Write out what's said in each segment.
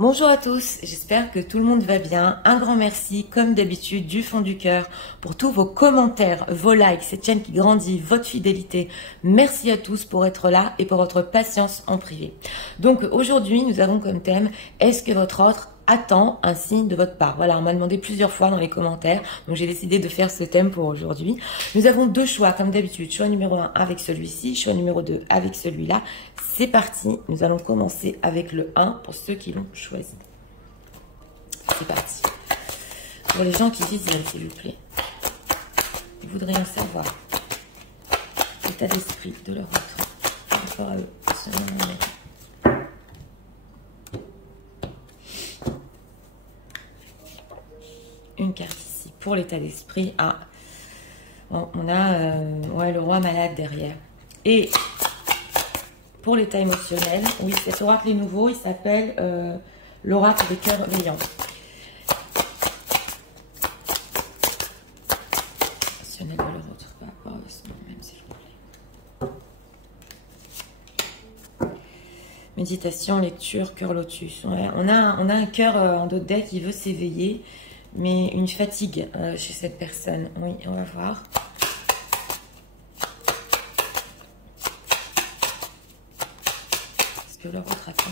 Bonjour à tous, j'espère que tout le monde va bien. Un grand merci, comme d'habitude, du fond du cœur, pour tous vos commentaires, vos likes, cette chaîne qui grandit, votre fidélité. Merci à tous pour être là et pour votre patience en privé. Donc aujourd'hui, nous avons comme thème, est-ce que votre autre attend un signe de votre part? Voilà, on m'a demandé plusieurs fois dans les commentaires, donc j'ai décidé de faire ce thème pour aujourd'hui. Nous avons deux choix, comme d'habitude, choix numéro 1 avec celui-ci, choix numéro 2 avec celui-là. C'est parti, nous allons commencer avec le 1 pour ceux qui l'ont choisi. C'est parti. Pour les gens qui visionnent, s'il vous plaît, ils voudraient en savoir l'état d'esprit de leur autre par rapport à eux. Une carte ici pour l'état d'esprit. Ah, bon, on a ouais, le roi malade derrière. Et pour l'état émotionnel, oui, cet oracle est nouveau, il s'appelle l'oracle des cœurs veillants. Émotionnel de leur autre par rapport à son même, s'il vous plaît. Méditation, lecture, cœur lotus. Ouais, on a un cœur en dos de deck qui veut s'éveiller, mais une fatigue chez cette personne. Oui, on va voir. Que leur autre attend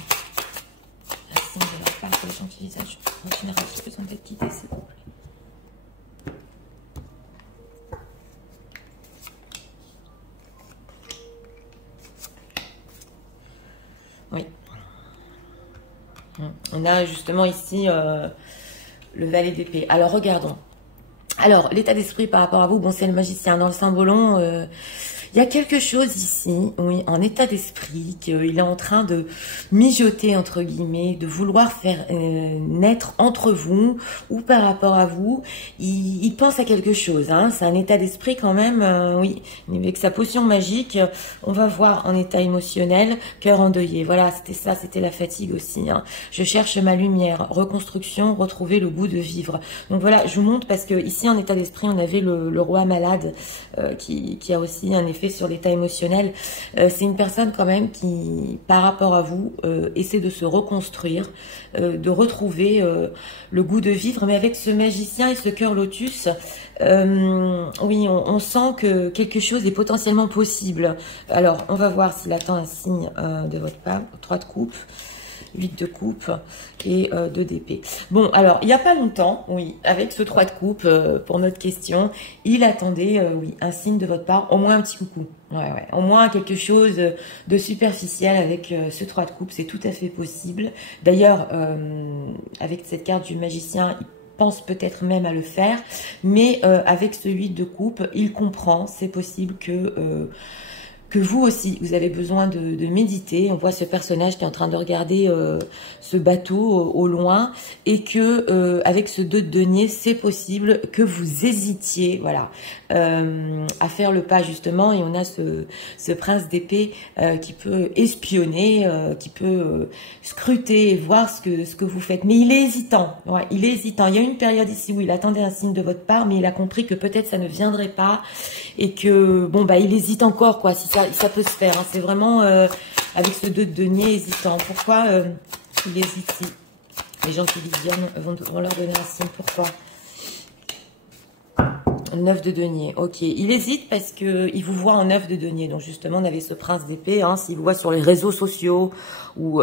un signe de leur part pour les gens qui visagent en général qui besoin d'être guidés, s'il vous plaît. Oui. On a justement ici le valet d'épée. Alors regardons. Alors l'état d'esprit par rapport à vous, bon c'est le magicien dans le symbolon. Il y a quelque chose ici, oui, en état d'esprit, qu'il est en train de mijoter, entre guillemets, de vouloir faire naître entre vous ou par rapport à vous. Il pense à quelque chose, hein. C'est un état d'esprit quand même, oui. Avec sa potion magique, on va voir en état émotionnel, cœur endeuillé. Voilà, c'était ça, c'était la fatigue aussi, hein. Je cherche ma lumière, reconstruction, retrouver le goût de vivre. Donc voilà, je vous montre parce que ici, en état d'esprit, on avait le roi malade qui a aussi un effet sur l'état émotionnel. C'est une personne quand même qui, par rapport à vous, essaie de se reconstruire, de retrouver le goût de vivre, mais avec ce magicien et ce cœur lotus, oui, on sent que quelque chose est potentiellement possible. Alors, on va voir s'il attend un signe de votre part. 3 de coupe, 8 de coupe et 2 d'épée. Bon, alors, il n'y a pas longtemps, oui, avec ce 3 de coupe, pour notre question, il attendait, oui, un signe de votre part, au moins un petit coucou. Ouais, au moins quelque chose de superficiel avec ce 3 de coupe, c'est tout à fait possible. D'ailleurs, avec cette carte du magicien, il pense peut-être même à le faire, mais avec ce 8 de coupe, il comprend, c'est possible que vous aussi, vous avez besoin de méditer. On voit ce personnage qui est en train de regarder ce bateau au loin et que avec ce 2 de denier, c'est possible que vous hésitiez, voilà, à faire le pas justement. Et on a ce prince d'épée qui peut espionner, qui peut scruter et voir ce que vous faites. Mais il est hésitant, ouais, il est hésitant. Il y a une période ici où il attendait un signe de votre part, mais il a compris que peut-être ça ne viendrait pas et que bon bah il hésite encore quoi. Si ça peut se faire, hein. C'est vraiment avec ce 2 de denier hésitant. Pourquoi il hésite ici? Les gens qui visionnent vont leur donner un signe. Pourquoi? 9 de denier, ok. Il hésite parce que il vous voit en 9 de denier. Donc justement, on avait ce prince d'épée. Hein, s'il vous voit sur les réseaux sociaux ou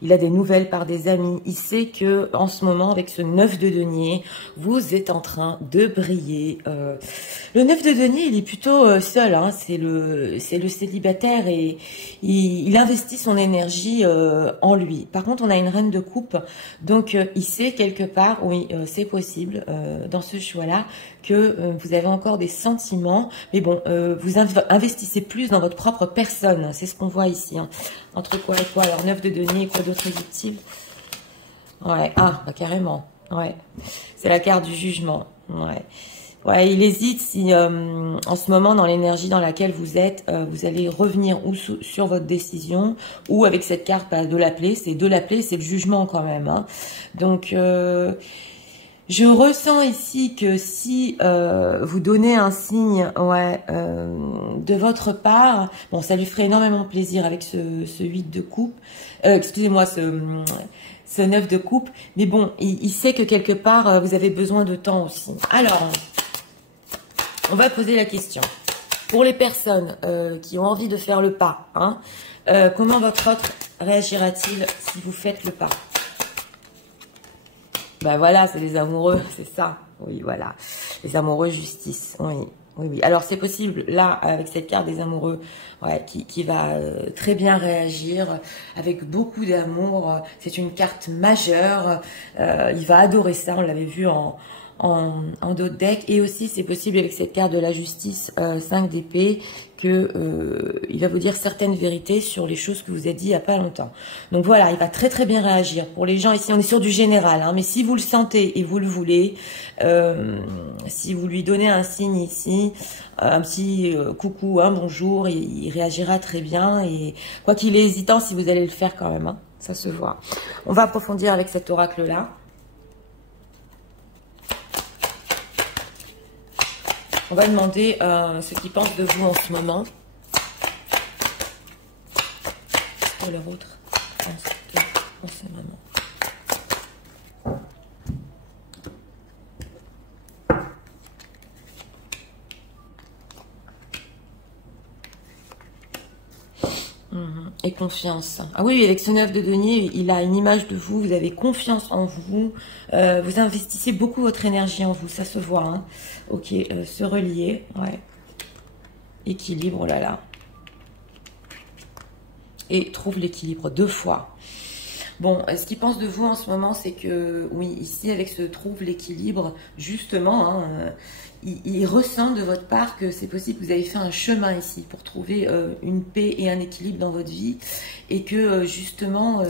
il a des nouvelles par des amis, il sait que en ce moment, avec ce 9 de denier, vous êtes en train de briller. Le 9 de denier, il est plutôt seul. Hein, c'est le célibataire et il investit son énergie en lui. Par contre, on a une reine de coupe. Donc, il sait quelque part, oui, c'est possible dans ce choix-là, que vous avez encore des sentiments, mais bon, vous investissez plus dans votre propre personne, c'est ce qu'on voit ici. Hein. Entre quoi et quoi? Alors 9 de denier et quoi d'autre est-il? Ouais, ah, bah carrément, ouais. C'est la carte du jugement, ouais. Ouais, il hésite si en ce moment, dans l'énergie dans laquelle vous êtes, vous allez revenir ou sur votre décision, ou avec cette carte bah, de l'appeler, c'est le jugement quand même. Hein. Donc, je ressens ici que si vous donnez un signe ouais, de votre part, bon, ça lui ferait énormément plaisir avec ce 8 de coupe. Excusez-moi, ce 9 de coupe. Mais bon, il sait que quelque part, vous avez besoin de temps aussi. Alors, on va poser la question. Pour les personnes qui ont envie de faire le pas, hein, comment votre autre réagira-t-il si vous faites le pas? Ben voilà, c'est les amoureux, c'est ça. Oui, voilà. Les amoureux justice. Oui, oui, oui. Alors, c'est possible, là, avec cette carte des amoureux, ouais, qui va très bien réagir, avec beaucoup d'amour. C'est une carte majeure. Il va adorer ça, on l'avait vu en dos de deck. Et aussi, c'est possible avec cette carte de la justice, 5 d'épée, que il va vous dire certaines vérités sur les choses que vous a dit il n'y a pas longtemps. Donc voilà, il va très très bien réagir. Pour les gens ici, on est sur du général, hein, mais si vous le sentez et vous le voulez, si vous lui donnez un signe ici, un petit coucou, un bonjour, il réagira très bien. Et quoi qu'il ait hésitant, si vous allez le faire quand même, hein, ça se voit. On va approfondir avec cet oracle-là. On va demander ce qu'ils pensent de vous en ce moment. Pour leur autre pense de en ce moment. Et confiance. Ah oui, avec ce 9 de denier, il a une image de vous, vous avez confiance en vous, vous investissez beaucoup votre énergie en vous, ça se voit. Hein. Ok, se relier, ouais. Équilibre, oh là là. Et trouve l'équilibre 2 fois. Bon, ce qu'il pense de vous en ce moment, c'est que, oui, ici, avec ce trouve l'équilibre, justement, hein, il ressent de votre part que c'est possible que vous avez fait un chemin ici pour trouver une paix et un équilibre dans votre vie, et que, justement,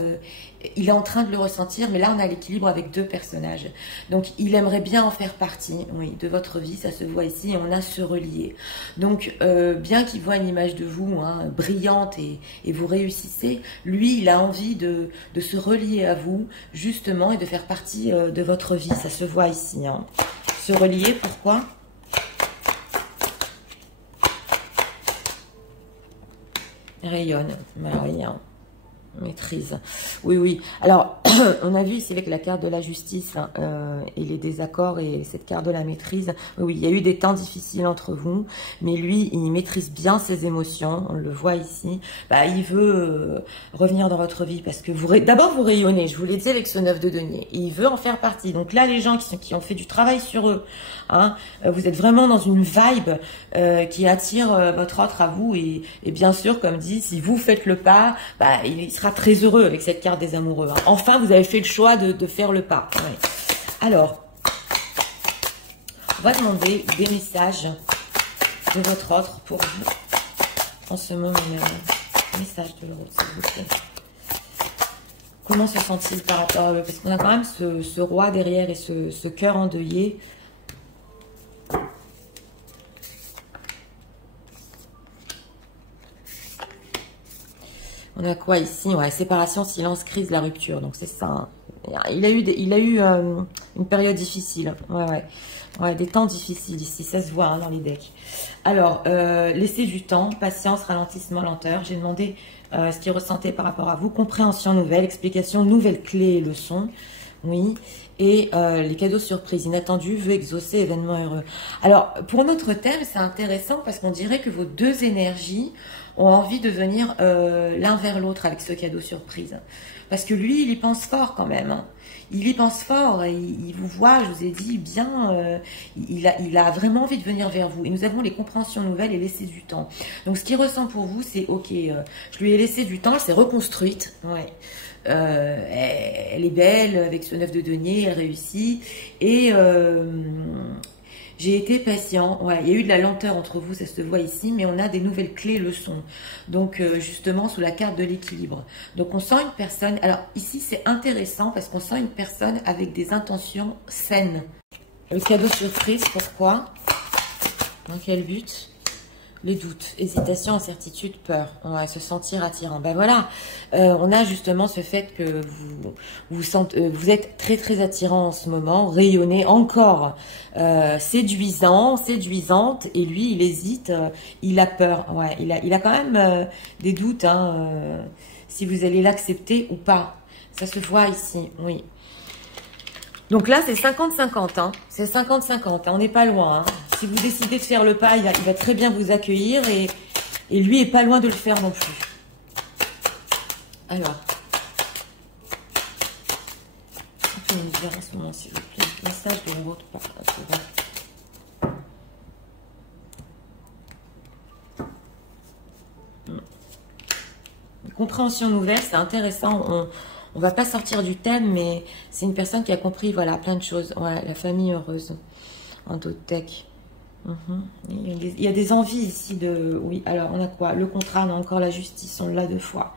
il est en train de le ressentir, mais là, on a l'équilibre avec 2 personnages. Donc, il aimerait bien en faire partie, oui, de votre vie, ça se voit ici, et on a se relier. Donc, bien qu'il voit une image de vous, hein, brillante, et vous réussissez, lui, il a envie de se relier à vous, justement, et de faire partie de votre vie, ça se voit ici. Hein. Se relier, pourquoi ? Rayonne, oui, hein. Maîtrise. Oui, oui. Alors, on a vu ici avec la carte de la justice hein, et les désaccords et cette carte de la maîtrise. Oui, il y a eu des temps difficiles entre vous, mais lui, il maîtrise bien ses émotions. On le voit ici. Bah, il veut revenir dans votre vie parce que d'abord vous rayonnez. Je vous l'ai dit avec ce 9 de denier. Et il veut en faire partie. Donc là, les gens qui ont fait du travail sur eux, hein, vous êtes vraiment dans une vibe qui attire votre autre à vous. Et bien sûr, comme dit, si vous faites le pas, bah, il sera très heureux avec cette carte des amoureux. Hein. Enfin, vous avez fait le choix de faire le pas. Ouais. Alors, on va demander des messages de votre autre pour vous en ce moment même. Message de l'autre, s'il vous plaît. Comment se sent-il par rapport à eux? Parce qu'on a quand même ce roi derrière et ce cœur endeuillé. On a quoi ici? Ouais, séparation, silence, crise, la rupture. Donc c'est ça. Hein. Il a eu une période difficile. Ouais, des temps difficiles ici. Ça se voit hein, dans les decks. Alors, laissez du temps, patience, ralentissement, lenteur. J'ai demandé ce qu'il ressentait par rapport à vous. Compréhension nouvelle, explication, nouvelles clés et leçons. Oui. Et les cadeaux surprises, inattendus, vœux exaucés, événements heureux. Alors, pour notre thème, c'est intéressant parce qu'on dirait que vos 2 énergies ont envie de venir l'un vers l'autre avec ce cadeau surprise. Parce que lui, il y pense fort quand même. Hein. Il y pense fort, et il vous voit, je vous ai dit, bien, il a vraiment envie de venir vers vous. Et nous avons les compréhensions nouvelles et laisser du temps. Donc, ce qu'il ressent pour vous, c'est, ok, je lui ai laissé du temps, elle s'est reconstruite. Ouais. Elle est belle avec ce 9 de denier, elle réussit. Et j'ai été patient. Ouais, il y a eu de la lenteur entre vous, ça se voit ici, mais on a des nouvelles clés leçons. Donc, justement, sous la carte de l'équilibre. Donc, on sent une personne... Alors, ici, c'est intéressant parce qu'on sent une personne avec des intentions saines. Le cadeau surprise, pourquoi? Dans quel but? Les doutes, hésitation, incertitude, peur. On va se sentir attirant. Ben voilà, on a justement ce fait que vous êtes très très attirant en ce moment, rayonnez encore, séduisant, séduisante, et lui il hésite, il a peur. Ouais, il a quand même des doutes, hein, si vous allez l'accepter ou pas. Ça se voit ici, oui. Donc là, c'est 50-50, hein. C'est 50-50, hein. On n'est pas loin, hein. Si vous décidez de faire le pas, il va très bien vous accueillir et lui est pas loin de le faire non plus. Alors. On peut me dire en ce moment, s'il vous plaît. Message de l'autre part. Compréhension nouvelle, c'est intéressant. On va pas sortir du thème, mais c'est une personne qui a compris, voilà, plein de choses. Voilà, la famille heureuse en d'autres decks. Il y a des envies ici de... Oui, alors on a quoi? Le contrat, on a encore la justice, on l'a 2 fois.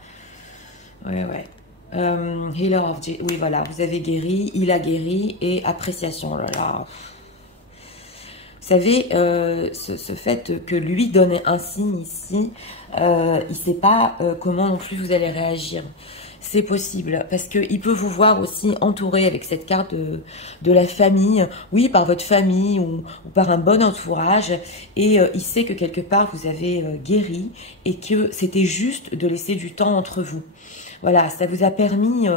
Ouais. Healer of... Oui, voilà, vous avez guéri, il a guéri, et appréciation, oh là là. Vous savez, ce fait que lui donne un signe ici, il ne sait pas comment non plus vous allez réagir. C'est possible, parce qu'il peut vous voir aussi entouré avec cette carte de la famille, oui, par votre famille ou par un bon entourage, et il sait que quelque part vous avez guéri et que c'était juste de laisser du temps entre vous. Voilà, ça vous a permis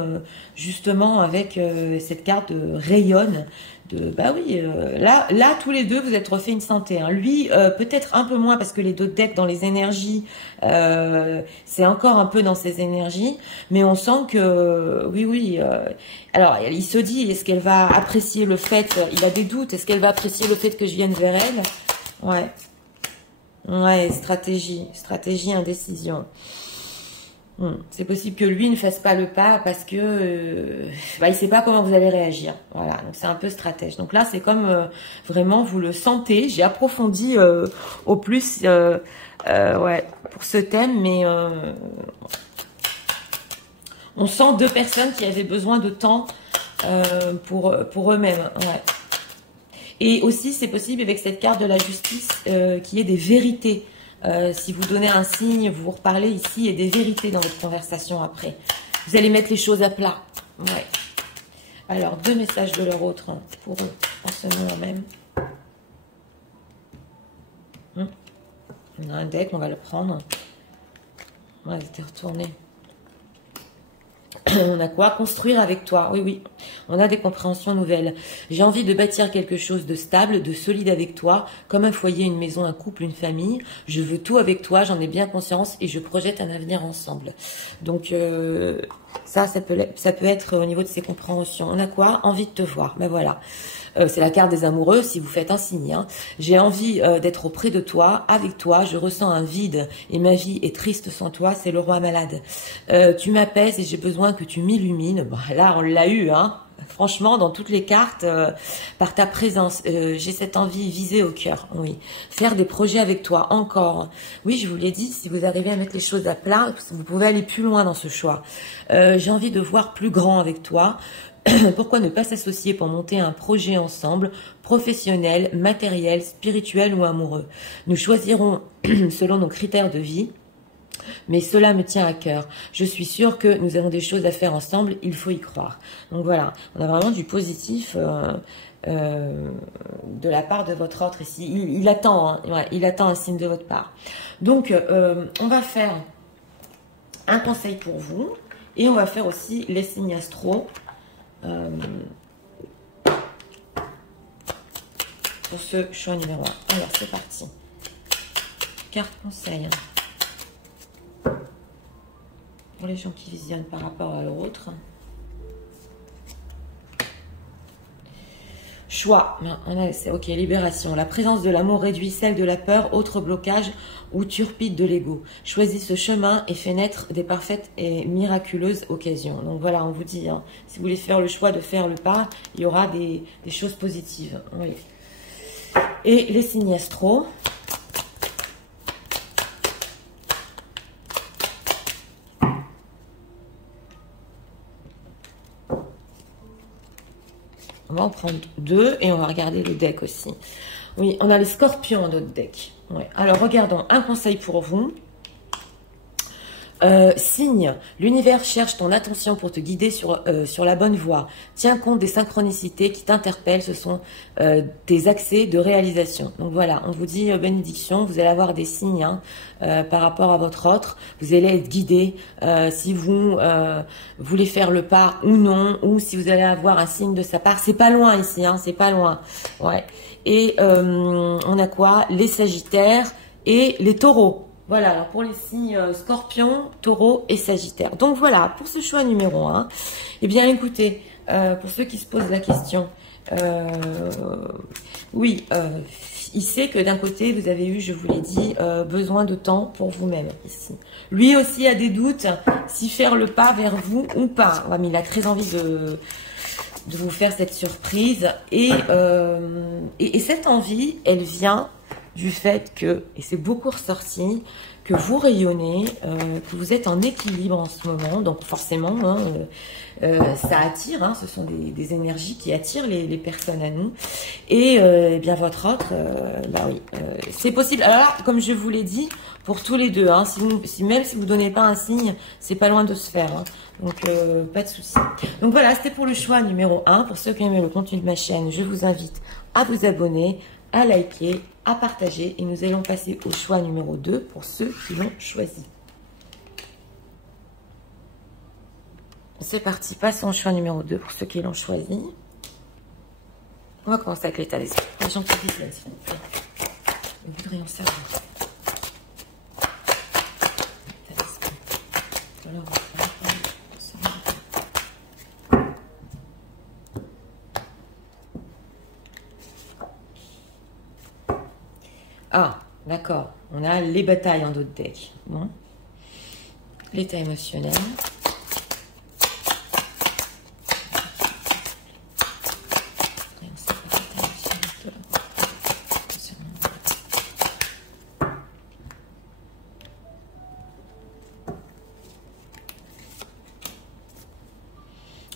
justement avec cette carte rayonne, bah oui, là, tous les deux, vous êtes refait une santé. Hein. Lui, peut-être un peu moins parce que les deux decks dans les énergies, c'est encore un peu dans ses énergies, mais on sent que, oui. Alors, il se dit, est-ce qu'elle va apprécier le fait, il a des doutes, est-ce qu'elle va apprécier le fait que je vienne vers elle? Ouais, stratégie, indécision. C'est possible que lui ne fasse pas le pas parce que il sait pas comment vous allez réagir. Voilà, donc c'est un peu stratège. Donc là, c'est comme vraiment vous le sentez. J'ai approfondi au plus pour ce thème, mais on sent 2 personnes qui avaient besoin de temps pour eux-mêmes. Ouais. Et aussi, c'est possible avec cette carte de la justice qu'il y ait des vérités. Si vous donnez un signe, vous reparlez ici, il y a des vérités dans votre conversation après. Vous allez mettre les choses à plat. Ouais. Alors, 2 messages de leur autre pour eux, en ce moment même. On a un deck, on va le prendre. On va se retourner. On a quoi? Construire avec toi. Oui. On a des compréhensions nouvelles. J'ai envie de bâtir quelque chose de stable, de solide avec toi, comme un foyer, une maison, un couple, une famille. Je veux tout avec toi, j'en ai bien conscience et je projette un avenir ensemble. Donc, ça peut être au niveau de ces compréhensions. On a quoi? Envie de te voir. Ben voilà. C'est la carte des amoureux, si vous faites un signe. Hein. J'ai envie d'être auprès de toi, avec toi. Je ressens un vide et ma vie est triste sans toi. C'est le roi malade. Tu m'apaises et j'ai besoin que tu m'illumines. Bon, là, on l'a eu, hein. Franchement, dans toutes les cartes, par ta présence, j'ai cette envie visée au cœur. Oui, faire des projets avec toi, encore. Oui, je vous l'ai dit, si vous arrivez à mettre les choses à plat, vous pouvez aller plus loin dans ce choix. J'ai envie de voir plus grand avec toi. Pourquoi ne pas s'associer pour monter un projet ensemble, professionnel, matériel, spirituel ou amoureux? Nous choisirons selon nos critères de vie. Mais cela me tient à cœur. Je suis sûre que nous avons des choses à faire ensemble. Il faut y croire. Donc voilà, on a vraiment du positif de la part de votre autre ici. Il attend, hein, ouais, il attend un signe de votre part. Donc, on va faire un conseil pour vous et on va faire aussi les signes astro. Pour ce choix numéro 1. Alors, c'est parti. Carte conseil. Pour les gens qui visionnent par rapport à l'autre. Choix. C'est ok, libération. La présence de l'amour réduit celle de la peur, autre blocage ou turpide de l'ego. Choisis ce chemin et fais naître des parfaites et miraculeuses occasions. Donc voilà, on vous dit, hein, si vous voulez faire le choix de faire le pas, il y aura des choses positives. Oui. Et les signes astro. On va en prendre 2 et on va regarder le deck aussi. Oui, on a les scorpions dans notre deck. Ouais. Alors, regardons un conseil pour vous. Signe, l'univers cherche ton attention pour te guider sur la bonne voie. Tiens compte des synchronicités qui t'interpellent, ce sont tes accès de réalisation. Donc voilà, on vous dit bénédiction, vous allez avoir des signes hein, par rapport à votre autre. Vous allez être guidé si vous voulez faire le pas ou non, ou si vous allez avoir un signe de sa part. C'est pas loin ici, hein, c'est pas loin. Ouais. Et on a quoi? Les Sagittaires et les Taureaux. Voilà, alors pour les signes Scorpion, Taureau et Sagittaire. Donc voilà, pour ce choix numéro 1, eh bien écoutez, pour ceux qui se posent la question, oui, il sait que d'un côté, vous avez eu, je vous l'ai dit, besoin de temps pour vous-même ici. Lui aussi a des doutes si faire le pas vers vous ou pas. Ouais, mais il a très envie de vous faire cette surprise. Et cette envie, elle vient du fait que, et c'est beaucoup ressorti, que vous rayonnez, que vous êtes en équilibre en ce moment, donc forcément, hein, ça attire, hein, ce sont des énergies qui attirent les personnes à nous, et eh bien votre autre, bah oui, c'est possible. Alors là, comme je vous l'ai dit, pour tous les deux, hein, même si vous donnez pas un signe, c'est pas loin de se faire, hein, donc pas de souci. Donc voilà, c'était pour le choix numéro 1. Pour ceux qui aiment le contenu de ma chaîne, je vous invite à vous abonner, à liker, à partager, et nous allons passer au choix numéro 2 pour ceux qui l'ont choisi. C'est parti, passons au choix numéro 2 pour ceux qui l'ont choisi. On va commencer avec l'état d'esprit. Les gens qui disent là, s'il vous plaît. Nous voudrions savoir. L'état d'esprit. Alors, ah, d'accord. On a les batailles en d'autres decks. Bon. L'état émotionnel.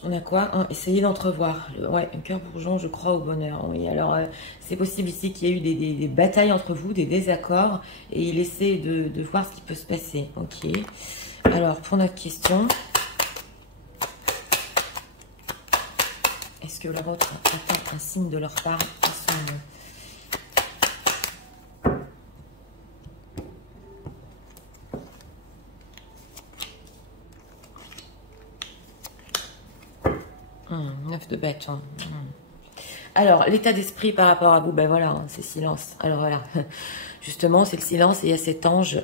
On a quoi? Essayez d'entrevoir. Ouais, un cœur bourgeon, je crois au bonheur. Oui, alors c'est possible ici qu'il y ait eu des batailles entre vous, des désaccords, et il essaie de voir ce qui peut se passer. Ok. Alors, pour notre question, est-ce que la vôtre attend un signe de leur part à ce moment? Neuf de bâton. Alors, l'état d'esprit par rapport à vous, ben voilà, hein, c'est silence. Alors voilà, justement, c'est le silence et il y a cet ange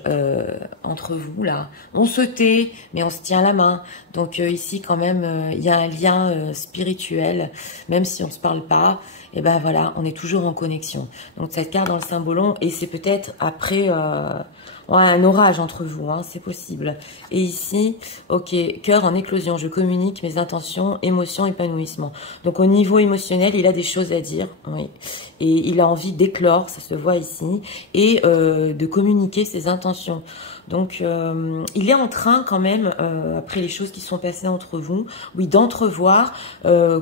entre vous, là. On se tait, mais on se tient la main. Donc ici, quand même, il y a un lien spirituel, même si on ne se parle pas. Et ben voilà, on est toujours en connexion. Donc cette carte dans le symbolon, et c'est peut-être après... ouais, un orage entre vous, hein, c'est possible. Et ici, ok, cœur en éclosion, je communique mes intentions, émotions, épanouissement. Donc au niveau émotionnel, il a des choses à dire, oui. Et il a envie d'éclore, ça se voit ici, et de communiquer ses intentions. Donc il est en train quand même, après les choses qui sont passées entre vous, oui, d'entrevoir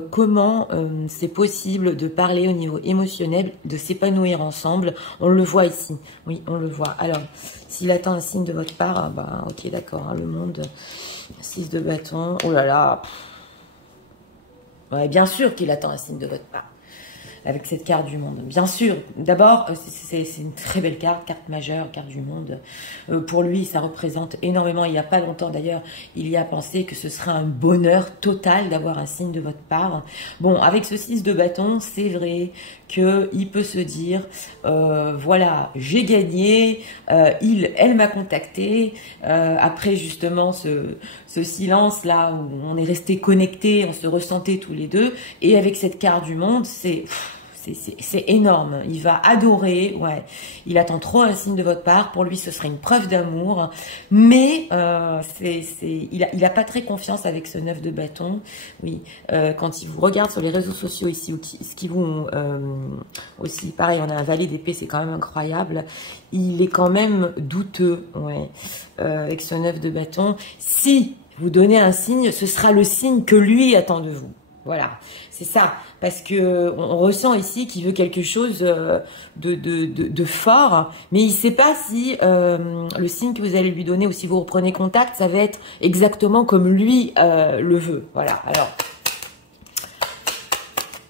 comment c'est possible de parler au niveau émotionnel, de s'épanouir ensemble. On le voit ici, oui, on le voit. Alors, s'il attend un signe de votre part, bah ok, d'accord, hein, le monde, 6 de bâton, oh là là, ouais, bien sûr qu'il attend un signe de votre part. Avec cette carte du monde. Bien sûr, d'abord, c'est une très belle carte, carte majeure, carte du monde. Pour lui, ça représente énormément. Il n'y a pas longtemps, d'ailleurs, il y a pensé que ce serait un bonheur total d'avoir un signe de votre part. Bon, avec ce 6 de bâton, c'est vrai qu'il peut se dire, voilà, j'ai gagné, elle m'a contacté, après justement ce silence-là où on est resté connectés, on se ressentait tous les deux, et avec cette carte du monde, c'est énorme. Il va adorer, ouais. Il attend trop un signe de votre part. Pour lui, ce serait une preuve d'amour. Mais il a pas très confiance avec ce 9 de bâton. Oui. Quand il vous regarde sur les réseaux sociaux ici, ou ce qui vous aussi, pareil, on a un valet d'épée, c'est quand même incroyable. Il est quand même douteux, ouais, avec ce 9 de bâton. Si vous donnez un signe, ce sera le signe que lui attend de vous. Voilà, c'est ça, parce que on ressent ici qu'il veut quelque chose de fort, mais il ne sait pas si le signe que vous allez lui donner ou si vous reprenez contact, ça va être exactement comme lui le veut. Voilà, alors,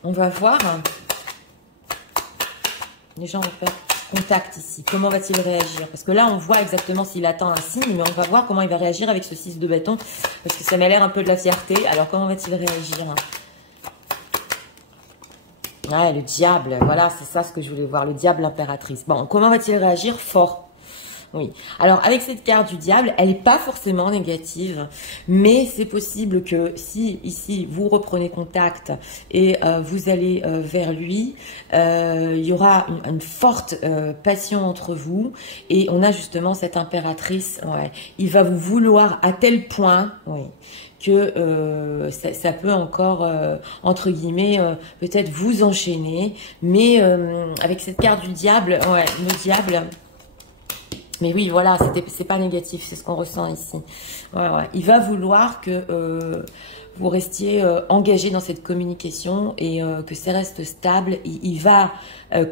on va voir. Les gens vont faire contact ici. Comment va-t-il réagir? Parce que là, on voit exactement s'il attend un signe, mais on va voir comment il va réagir avec ce 6 de bâton, parce que ça m'a l'air un peu de la fierté. Alors, comment va-t-il réagir? Ouais, le diable, voilà, c'est ça ce que je voulais voir, le diable, l'impératrice. Bon, comment va-t-il réagir? Fort. Oui. Alors, avec cette carte du diable, elle n'est pas forcément négative, mais c'est possible que si, ici, vous reprenez contact et vous allez vers lui, il y aura une forte passion entre vous et on a justement cette impératrice, ouais, il va vous vouloir à tel point, oui, que ça peut encore, entre guillemets, peut-être vous enchaîner. Mais avec cette carte du diable, ouais, le diable... Mais oui, voilà, c'est pas négatif, c'est ce qu'on ressent ici. Ouais, ouais. Il va vouloir que vous restiez engagé dans cette communication et que ça reste stable. Il va,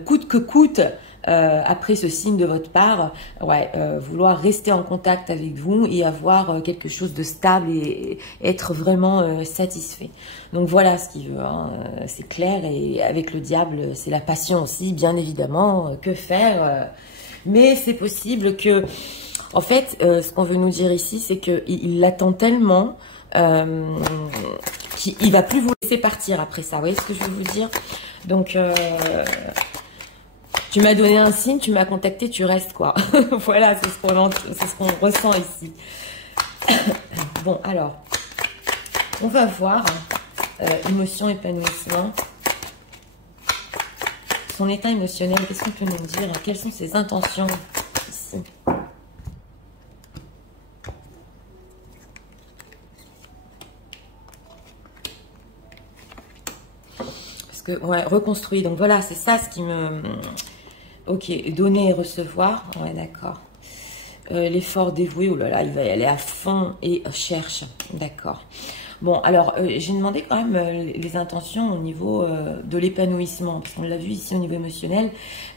coûte que coûte, après ce signe de votre part, ouais, vouloir rester en contact avec vous et avoir quelque chose de stable et être vraiment satisfait. Donc voilà ce qu'il veut, hein. C'est clair. Et avec le diable, c'est la passion aussi, bien évidemment. Que faire mais c'est possible que, en fait, ce qu'on veut nous dire ici, c'est qu'il l'attend tellement qu'il va plus vous laisser partir après ça. Vous voyez ce que je veux vous dire? Donc, tu m'as donné un signe, tu m'as contacté, tu restes, quoi. Voilà, c'est ce qu'on ressent ici. Bon, alors, on va voir émotion, épanouissement. Son état émotionnel, qu'est-ce qu'on peut nous dire? Quelles sont ses intentions ici? Parce que, ouais, reconstruit. Donc voilà, c'est ça ce qui me... Ok, donner et recevoir. Ouais, d'accord. L'effort dévoué, oh là là, il va y aller à fond et cherche. D'accord. Bon, alors, j'ai demandé quand même les intentions au niveau de l'épanouissement, parce qu'on l'a vu ici au niveau émotionnel.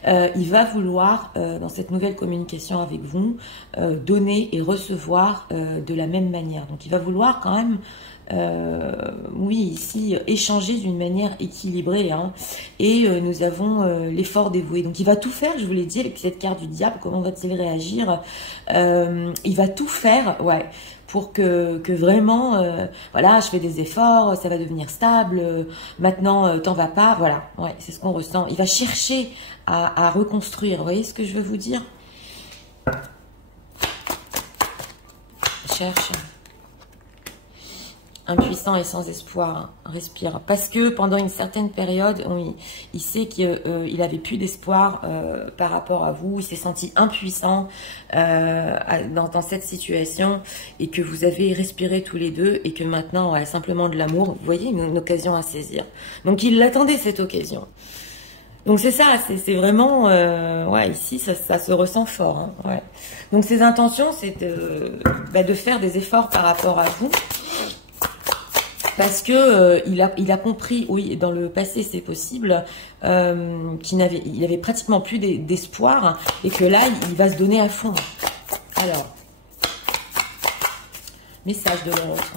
Il va vouloir, dans cette nouvelle communication avec vous, donner et recevoir de la même manière. Donc, il va vouloir quand même, oui, ici, échanger d'une manière équilibrée. Hein. Et nous avons l'effort dévoué. Donc, il va tout faire, je vous l'ai dit, avec cette carte du diable, comment va-t-il réagir? Il va tout faire, ouais, pour que vraiment, voilà, je fais des efforts, ça va devenir stable, maintenant, t'en vas pas, voilà, ouais, c'est ce qu'on ressent. Il va chercher à reconstruire, vous voyez ce que je veux vous dire? Cherche. Impuissant et sans espoir, hein. Respire. Parce que pendant une certaine période, oui, il sait qu'il avait plus d'espoir par rapport à vous. Il s'est senti impuissant dans cette situation et que vous avez respiré tous les deux et que maintenant, ouais, simplement de l'amour, vous voyez, une occasion à saisir. Donc, il l'attendait cette occasion. Donc, c'est ça, c'est vraiment, ouais, ici, ça se ressent fort. Hein, ouais. Donc, ses intentions, c'est de faire des efforts par rapport à vous. Parce que il a compris, oui, dans le passé c'est possible, il avait pratiquement plus d'espoir et que là il va se donner à fond. Alors, message de l'autre.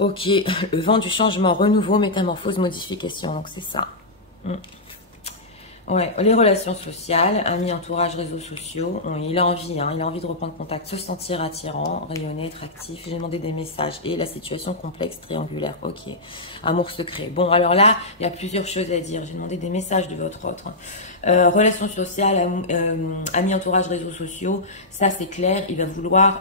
Ok, le vent du changement, renouveau, métamorphose, modification, donc c'est ça. Ouais, les relations sociales, amis, entourage, réseaux sociaux. Il a envie, hein, il a envie de reprendre contact, se sentir attirant, rayonner, être actif. J'ai demandé des messages et la situation complexe, triangulaire. Ok, amour secret. Bon, alors là, il y a plusieurs choses à dire. J'ai demandé des messages de votre autre. Relations sociales, amis, entourage, réseaux sociaux. Ça, c'est clair. Il va vouloir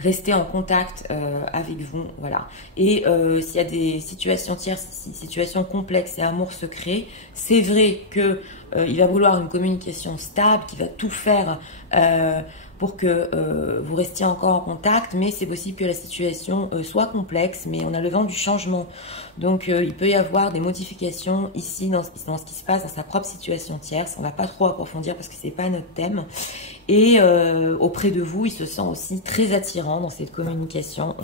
rester en contact avec vous, voilà. Et s'il y a des situations tierces, situations complexes et amour secret, c'est vrai que il va vouloir une communication stable, qui va tout faire pour que vous restiez encore en contact, mais c'est possible que la situation soit complexe, mais on a le vent du changement. Donc il peut y avoir des modifications ici dans ce qui se passe dans sa propre situation tierce. On ne va pas trop approfondir parce que c'est pas notre thème. Et auprès de vous, il se sent aussi très attirant dans cette communication.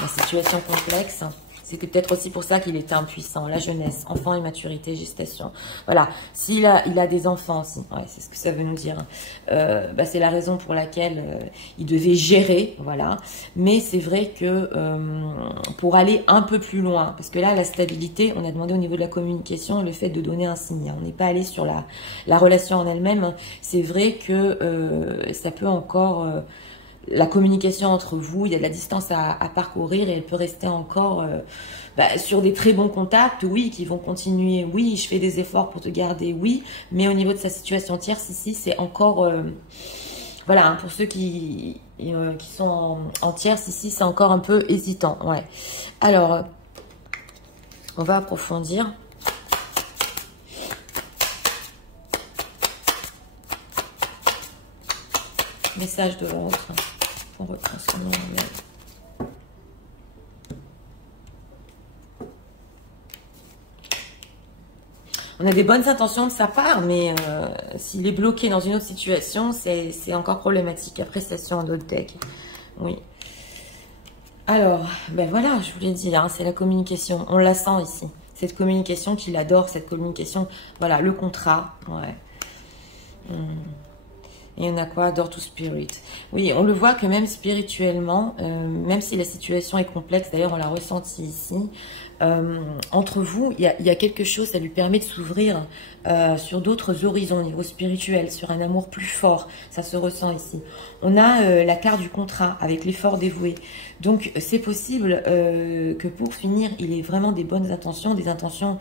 La situation complexe. C'était peut-être aussi pour ça qu'il était impuissant. La jeunesse, enfant, immaturité, gestation. Voilà. Il a des enfants aussi. Ouais, c'est ce que ça veut nous dire. C'est la raison pour laquelle il devait gérer. Voilà. Mais c'est vrai que pour aller un peu plus loin, parce que là, la stabilité, on a demandé au niveau de la communication le fait de donner un signe. On n'est pas allé sur la relation en elle-même. C'est vrai que ça peut encore... la communication entre vous, il y a de la distance à parcourir et elle peut rester encore sur des très bons contacts, oui, qui vont continuer, oui, je fais des efforts pour te garder, oui, mais au niveau de sa situation tierce, ici, c'est encore, voilà, hein, pour ceux qui sont en tierce, ici, c'est encore un peu hésitant, ouais. Alors, on va approfondir. Message de l'autre. On reprend son nom en mail. On a des bonnes intentions de sa part, mais s'il est bloqué dans une autre situation, c'est encore problématique. Appréciation d'autres decks. Oui. Alors, ben voilà, je vous l'ai dit, hein, c'est la communication. On la sent ici. Cette communication qu'il adore, cette communication, voilà, le contrat. Ouais. Et on a quoi? Door to Spirit. Oui, on le voit que même spirituellement, même si la situation est complexe, d'ailleurs on l'a ressenti ici, entre vous, il y a quelque chose, ça lui permet de s'ouvrir sur d'autres horizons au niveau spirituel, sur un amour plus fort, ça se ressent ici. On a la carte du contrat avec l'effort dévoué. Donc c'est possible que pour finir, il ait vraiment des bonnes intentions, des intentions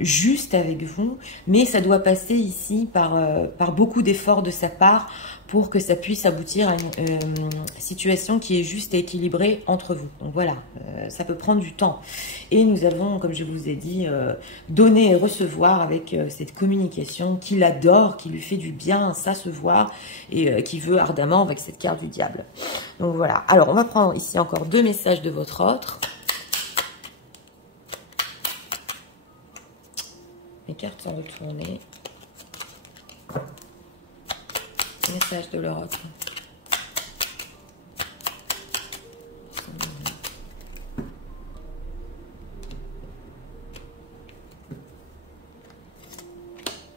juste avec vous, mais ça doit passer ici par beaucoup d'efforts de sa part pour que ça puisse aboutir à une situation qui est juste et équilibrée entre vous. Donc voilà, ça peut prendre du temps. Et nous avons, comme je vous ai dit, donner et recevoir avec cette communication qu'il adore, qui lui fait du bien, ça se voit, et qui veut ardemment avec cette carte du diable. Donc voilà. Alors, on va prendre ici encore 2 messages de votre autre. Les cartes sont retournées. Message de leur autre.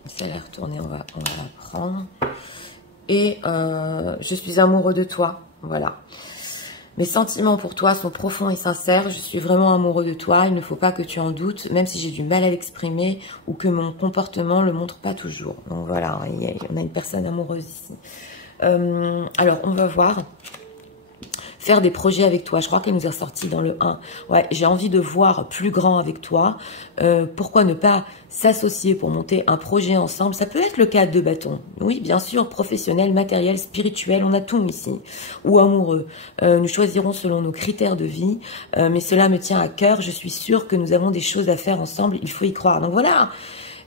Ça l'a retourné, on va la prendre. Et je suis amoureux de toi. Voilà. Mes sentiments pour toi sont profonds et sincères. Je suis vraiment amoureux de toi. Il ne faut pas que tu en doutes, même si j'ai du mal à l'exprimer ou que mon comportement ne le montre pas toujours. Donc voilà, on a une personne amoureuse ici. Alors, on va voir. Faire des projets avec toi. Je crois qu'elle nous a sorti dans le 1. Ouais, j'ai envie de voir plus grand avec toi. Pourquoi ne pas s'associer pour monter un projet ensemble? Ça peut être le cas de bâtons. Oui, bien sûr, professionnel, matériel, spirituel, on a tout ici. Ou amoureux. Nous choisirons selon nos critères de vie. Mais cela me tient à cœur. Je suis sûre que nous avons des choses à faire ensemble. Il faut y croire. Donc voilà.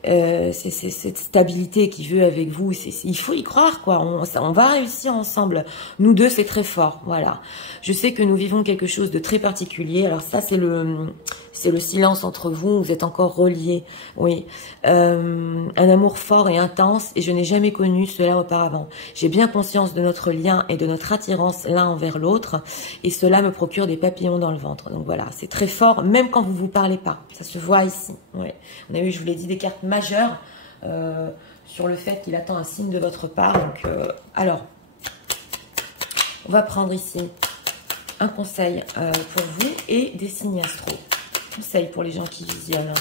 C'est cette stabilité qui veut avec vous, il faut y croire quoi, on va réussir ensemble, nous deux c'est très fort, voilà. Je sais que nous vivons quelque chose de très particulier, alors ça c'est le silence entre vous, vous êtes encore reliés, oui, un amour fort et intense et je n'ai jamais connu cela auparavant. J'ai bien conscience de notre lien et de notre attirance l'un envers l'autre et cela me procure des papillons dans le ventre, donc voilà, c'est très fort même quand vous parlez pas, ça se voit ici, oui. On a eu, je vous l'ai dit, des cartes majeures sur le fait qu'il attend un signe de votre part. Donc, alors, on va prendre ici un conseil pour vous et des signes astro. Conseil pour les gens qui visionnent.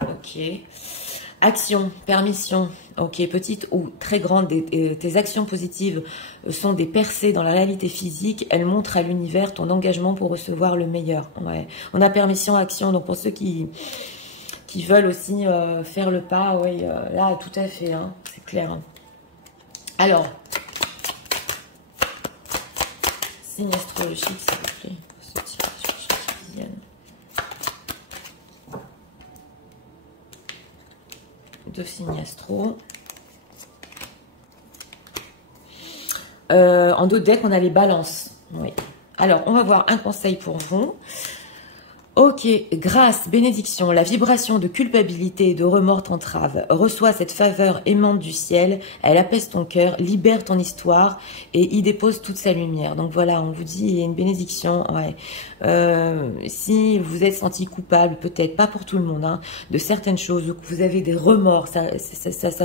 Ok. Action, permission, ok, petite ou très grande, tes actions positives sont des percées dans la réalité physique, elles montrent à l'univers ton engagement pour recevoir le meilleur. Ouais. On a permission, action, donc pour ceux qui veulent aussi faire le pas, oui, là, tout à fait, hein, c'est clair. Hein. Alors, signe astrologique, s'il vous plaît, pour ce tirage sur chaque visionne. 2 signes astro. En d'autres decks, on a les balances. Oui. Alors, on va voir un conseil pour vous. Ok, grâce, bénédiction, la vibration de culpabilité et de remords t'entrave. Reçois cette faveur aimante du ciel, elle apaise ton cœur, libère ton histoire et y dépose toute sa lumière. Donc voilà, on vous dit, il y a une bénédiction. Ouais. Si vous êtes senti coupable, peut-être pas pour tout le monde, hein, de certaines choses, ou que vous avez des remords, ça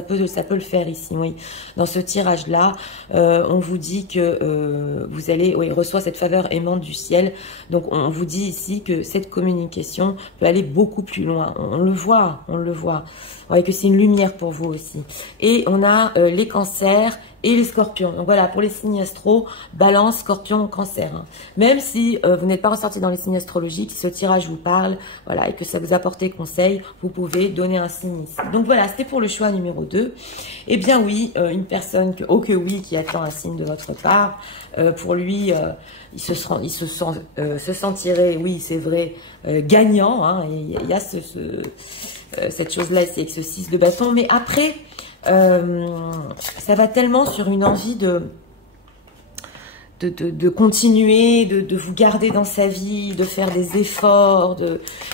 peut le faire ici, oui. Dans ce tirage-là, on vous dit que vous allez, oui, reçoit cette faveur aimante du ciel. Donc on vous dit ici que cette communication peut aller beaucoup plus loin. On le voit, on le voit. Ouais, que c'est une lumière pour vous aussi. Et on a les cancers et les scorpions. Donc voilà, pour les signes astro, balance, scorpion, cancer. Hein. Même si vous n'êtes pas ressorti dans les signes astrologiques, si ce tirage vous parle, voilà, et que ça vous apporte conseil, vous pouvez donner un signe ici. Donc voilà, c'était pour le choix numéro 2. Eh bien oui, une personne, qui attend un signe de votre part, pour lui, il se sentirait, oui, c'est vrai, gagnant. Hein, il y a cette chose-là, c'est avec ce 6 de bâton. Mais après, ça va tellement sur une envie de continuer, de vous garder dans sa vie, de faire des efforts,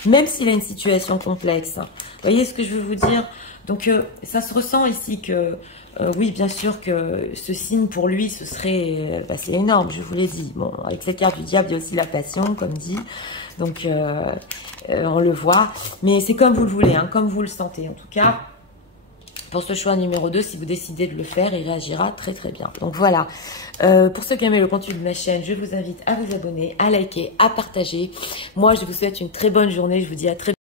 même s'il a une situation complexe. Vous voyez ce que je veux vous dire? Donc, ça se ressent ici que, oui, bien sûr que ce signe pour lui, ce serait, c'est énorme, je vous l'ai dit. Bon, avec cette carte du diable, il y a aussi la passion, comme dit. Donc, on le voit. Mais c'est comme vous le voulez, hein, comme vous le sentez. En tout cas, pour ce choix numéro 2, si vous décidez de le faire, il réagira très très bien. Donc voilà, pour ceux qui aiment le contenu de ma chaîne, je vous invite à vous abonner, à liker, à partager. Moi, je vous souhaite une très bonne journée. Je vous dis à très bientôt.